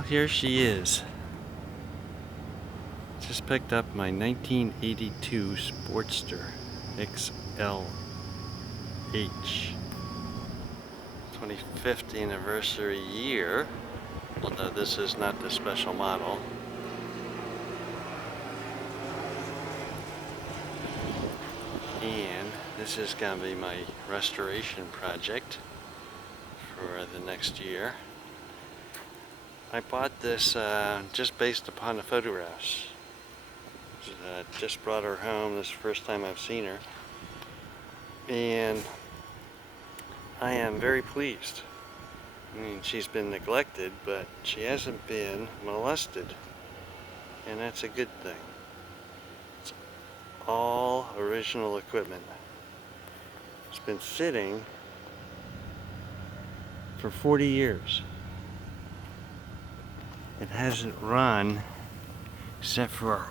Well, here she is. Just picked up my 1982 Sportster XLH. 25th anniversary year, although this is not the special model. And this is going to be my restoration project for the next year. I bought this just based upon the photographs. Just brought her home. This is the first time I've seen her. And I am very pleased. I mean, she's been neglected, but she hasn't been molested. And that's a good thing. It's all original equipment. It's been sitting for 40 years. It hasn't run except for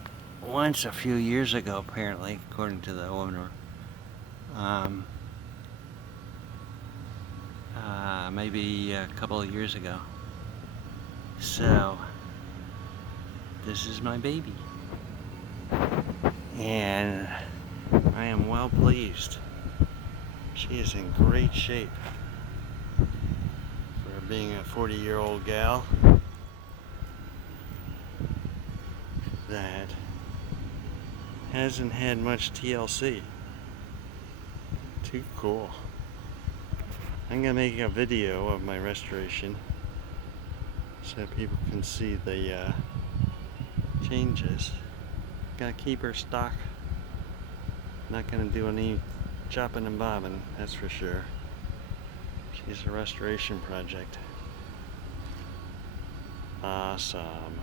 once a few years ago, apparently, according to the owner. Maybe a couple of years ago. So, this is my baby. And I am well pleased. She is in great shape for being a 40-year-old gal that hasn't had much TLC. Too cool. I'm gonna make a video of my restoration so people can see the changes. Gotta keep her stock. Not gonna do any chopping and bobbing, that's for sure. She's a restoration project. Awesome.